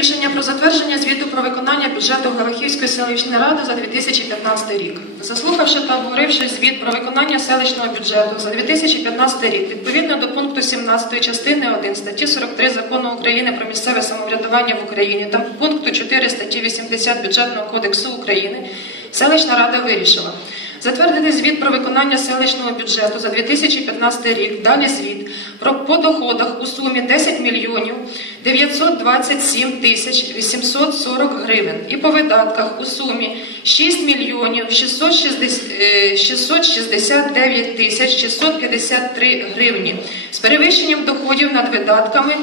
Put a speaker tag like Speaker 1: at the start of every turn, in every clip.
Speaker 1: рішення про затвердження звіту про виконання бюджету Галахівської селищної ради за 2015 рік. Заслухавши та обговоривши звіт про виконання селищного бюджету за 2015 рік, відповідно до пункту 17 частини 1 статті 43 Закону України про місцеве самоврядування в Україні та пункту 4 статті 80 Бюджетного кодексу України, селищна рада вирішила Затвердити звіт про виконання селищного бюджету за 2015 рік. Далі звіт про по доходах у сумі 10 мільйонів 927 тисяч 840 гривень і по видатках у сумі 6 мільйонів 660, е, 669 тисяч 653 гривні з перевищенням доходів над видатками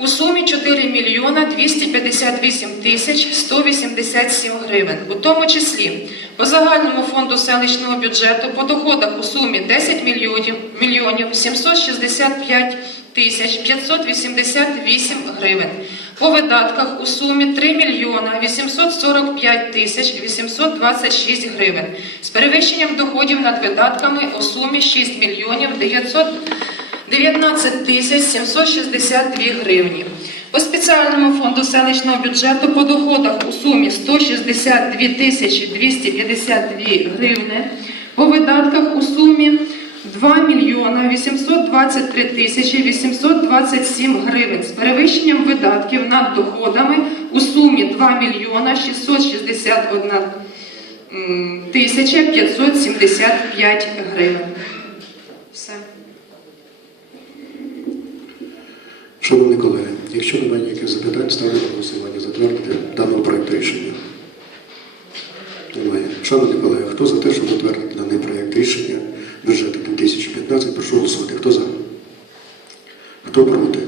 Speaker 1: у сумі 4 мільйона 258 тисяч 187 гривень, у тому числі по загальному фонду селищного бюджету по доходах у сумі 10 мільйонів, мільйонів 765 тисяч 588 гривень, по видатках у сумі 3 мільйона 845 тисяч 826 гривень, з перевищенням доходів над видатками у сумі 6 мільйонів 900 19 тисяч 762 гривні. По спеціальному фонду селищного бюджету по доходах у сумі 162 тисячі 252 гривни. По видатках у сумі 2 мільйона 823 тисячі 827 гривень з перевищенням видатків над доходами у сумі 2 мільйона 661 м, тисяча 575 гривень. Все.
Speaker 2: Шановні колеги, якщо немає ніяких запитань, ставлю голосування затвердити даний проєкту рішення. Немає. Шановні колеги, хто за те, щоб затвердити даний проєкт рішення бюджету 2015, прошу голосувати. Хто за? Хто проти?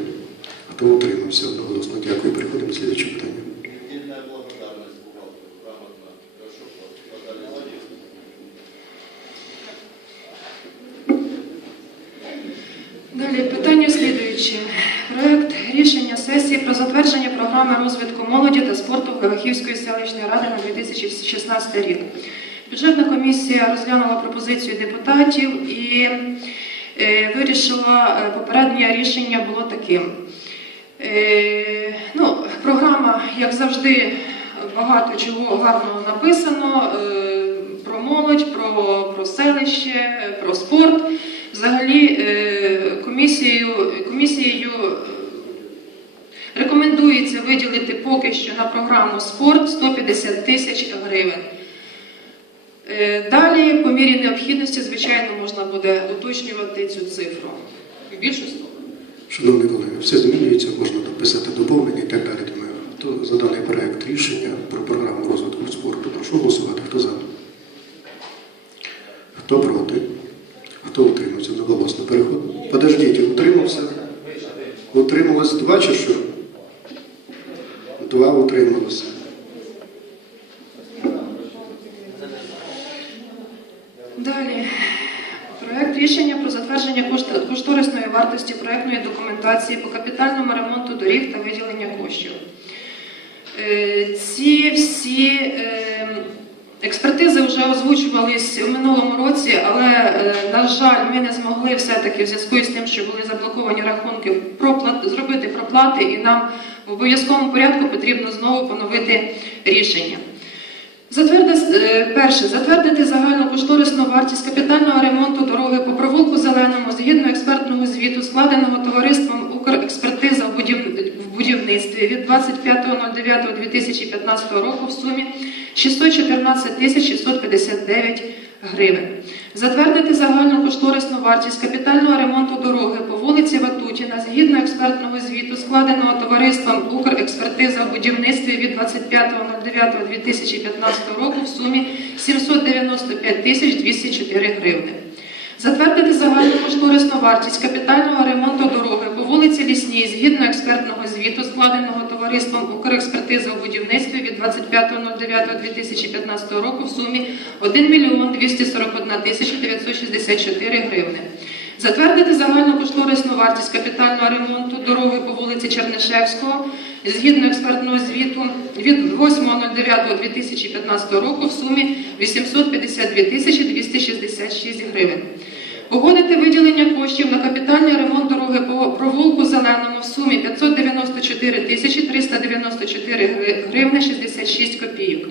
Speaker 2: Хто утримався? Одноголосно. Дякую. Переходимо до слідчого питання.
Speaker 3: Отдельная благодарность бухгалтеру. Грамотно. Хорошо подали молодец.
Speaker 1: Далі питання слідуюче. Проект рішення сесії про затвердження програми розвитку молоді та спорту Галахівської селищної ради на 2016 рік. Бюджетна комісія розглянула пропозицію депутатів і е, вирішила е, попереднє рішення було таким. Е, ну, програма, як завжди, багато чого гарно написано про молодь, про, про селище, про спорт. Взагалі, комісією, комісією рекомендується виділити поки що на програму спорт 150 тисяч гривень. Е, Далі, по мірі необхідності, звичайно, можна буде уточнювати цю цифру. Більше 100.
Speaker 2: Шановні колеги, все змінюється, можна дописати доповнення і так далі. Хто за даний проект рішення про програму розвитку спорту, прошу голосувати. Хто за? Хто проти? Хто утримався? Одноголосно. Переход. Подождіть, утримався? Утрималось два чи що? Два утрималося.
Speaker 1: Далі. Проект рішення про затвердження кошторисної вартості проектної документації по капітальному ремонту доріг та виділення коштів. Е, Ці всі е, експертизи вже озвучувались у минулому році, але, е, на жаль, ми не змогли все-таки в зв'язку з тим, що були заблоковані рахунки, зробити проплати, і нам в обов'язковому порядку потрібно знову поновити рішення. Затвердити, е, перше, затвердити загальну кошторисну вартість капітального ремонту дороги по провулку Зеленому згідно експертного звіту, складеного товариством Укрекспертиза в будів- в будівництві від 25.09.2015 року в сумі 614 тисяч 659 гривень. Затвердити загальну кошторисну вартість капітального ремонту дороги по вулиці Ватутіна згідно експертного звіту, складеного товариством Укрекспертиза в будівництві від 25.09.2015 року в сумі 795 тисяч 204 гривни. Затвердити загальну кошторисну вартість капітального ремонту Лісній згідно експертного звіту, складеного товариством Укрекспертиза у будівництві від 25.09.2015 року в сумі 1 мільйон 241 тисяча 964 гривни. Затвердити загальну кошторисну вартість капітального ремонту дороги по вулиці Чернишевського згідно експертного звіту від 8.09.2015 року в сумі 852 тисячі 266 гривень. Погодити виділення коштів на капітальний ремонт дороги по провулку Зеленому в сумі 594 тисячі 394 гривни 66 копійок.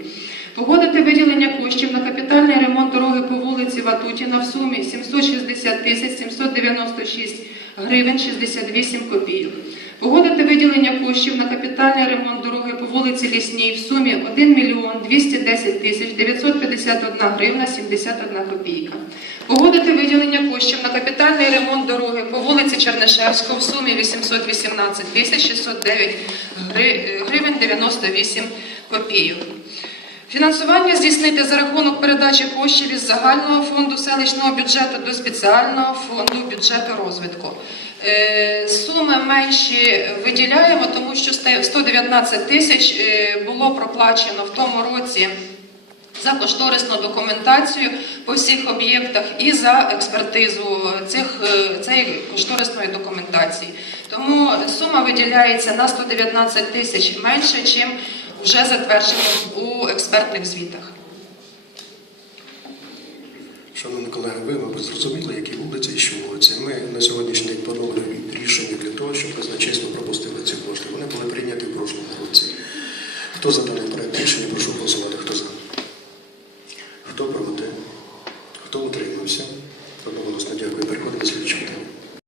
Speaker 1: Погодити виділення коштів на капітальний ремонт дороги по вулиці Ватутіна в сумі 760 тисяч 796 гривень 68 копійок. Погодити виділення коштів на капітальний ремонт дороги по вулиці Лісній в сумі 1 мільйон 210 тисяч 951 гривна 71 копійка. Погодити виділення коштів на капітальний ремонт дороги по вулиці Чернишевського в сумі 818 тисяч 609 гривень 98 копійок. Фінансування здійснити за рахунок передачі коштів із загального фонду селищного бюджету до спеціального фонду бюджету розвитку. Е, Суми менші виділяємо, тому що сте- 119 тисяч е, було проплачено в тому році за кошторисну документацію по всіх об'єктах і за експертизу цих, е, цієї кошторисної документації. Тому сума виділяється на 119 тисяч менше, чим вже затверджено у експертних звітах.
Speaker 2: Шановні колеги, ви, мабуть, зрозуміли, які вулиці і що вулиці. Ми на сьогоднішній день подали рішення для того, щоб казначейство пропустили ці кошти. Вони були прийняті в прошлому році. Хто за даний проект рішення, прошу голосувати.